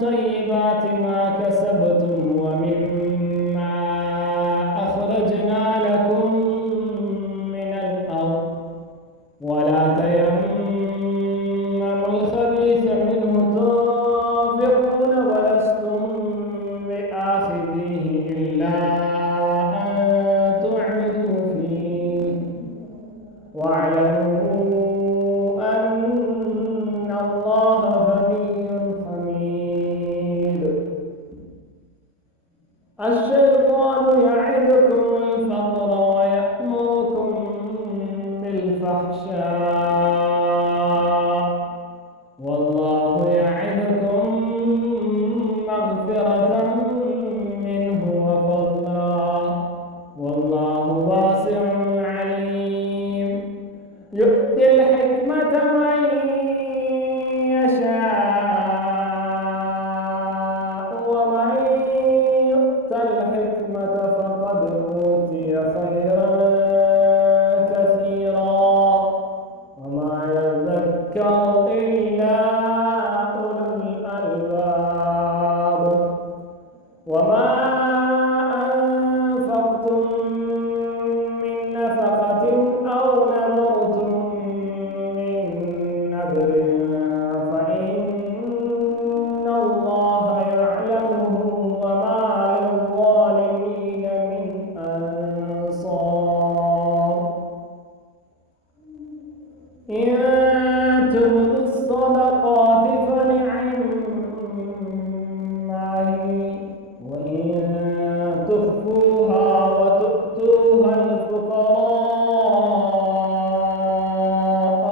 طيبات ما كسبتم ومما أخرجنا لكم من الأرض ولا تيمموا الخبيث منه تنفقون ولستم بآخذيه إلا أن تعملوا فيه واعلموا أن الله غني حميد. الشيطان يعدكم الفقر ويأمركم بالفحشاء والله يعدكم مغفرة منه وفضلا والله واسع عليم. يؤتي الحكمة من يشاء ومن يؤت الحكمة فقد أوتي خيرا كثيرا وما يذكر إلا أولو الألباب. وما أنفقتم من نفقة أو نذرتم من نذر فإن الله يعلمه وما للظالمين من أنصار. إن تبدوا الصدقات فنعما هي وإن تخفوها وتؤتوها الفقراء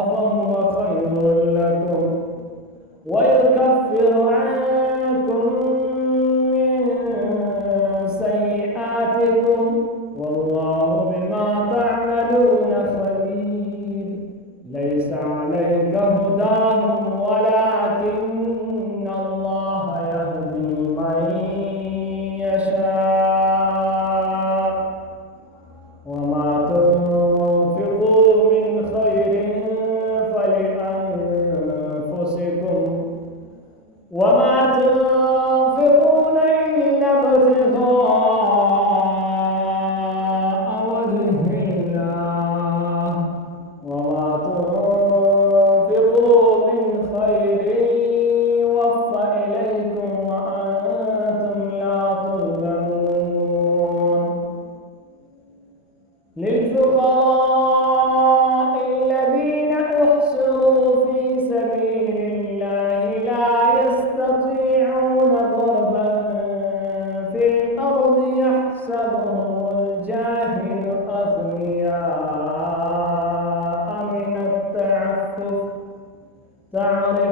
فهو خير لكم ويكفر عنكم من سيئاتكم والله بما تعملون خبير. ليس عليك هداهم ولكن الله يهدي من يشاء وما تنفقوا من خير فلأنفسكم وما تنفقون إلا ابتغاء وجه الله وما تنفقوا من خير يوفى إليكم وأنتم لا تظلمون. للفقراء الذين أحصروا في سبيل الله لا يستطيعون ضربا في الأرض يحسبهم الجاهل أغنياء من التعفف تعرفهم